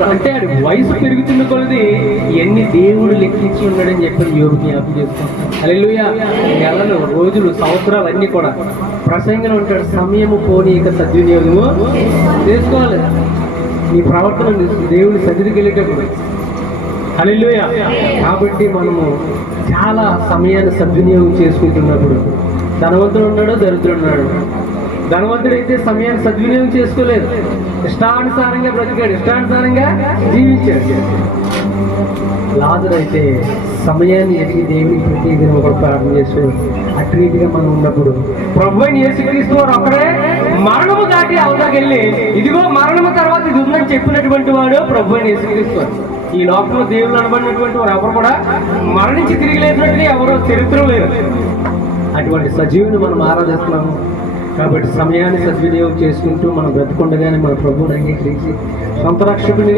అంటే వయసు పెరుగుతున్న కొలది ఎన్ని దేవుడు లెక్కించి ఉన్నాడని చెప్పి యోగు జ్ఞాపం చేసుకుంటాం. అలెలుయ నెలలు రోజులు సంవత్సరాలు అన్ని కూడా ప్రసంగం ఉంటాడు. సమయము పోనీ ఇక సద్వినియోగము చేసుకోవాలి. నీ ప్రవర్తన దేవుడి సన్నిధికి వెళ్ళేటప్పుడు. కాబట్టి మనము చాలా సమయాన్ని సద్వినియోగం చేసుకుంటున్నప్పుడు ధనవంతుడు ఉన్నాడు దరిద్రుడు ఉన్నాడు ధనవంతుడు అయితే సమయాన్ని సద్వినియోగం చేసుకోలేదు. ఇష్టానుసారంగా బ్రతికాడు. ఇష్టానుసారంగా జీవించాడు. లాజర్ అయితే సమయాన్ని ఎదిగి దేవుని ప్రతిదినం ఒకటి ప్రార్థన చేస్తూ అటు రీతిగా మనం ఉన్నప్పుడు ప్రభు అయిన యేసుక్రీస్తు వారు అక్కడే మరణము దాటి అవతకెళ్ళి ఇదిగో మరణము తర్వాత ఇది ఉందని చెప్పినటువంటి వాడు ప్రభు అయిన యేసుక్రీస్తు వారు. ఈ లోకంలో దేవుళ్ళు అనబడినటువంటి వారు ఎవరు కూడా మరణించి తిరిగి లేనట్టుగా ఎవరో చరిత్ర లేరు. అటువంటి సజీవుని మనం ఆరాధిస్తున్నాము. కాబట్టి సమయాన్ని సద్వినియోగం చేసుకుంటూ మనం బ్రతకుండగానే మన ప్రభువుని అంగీకరించి సొంత రక్షకుని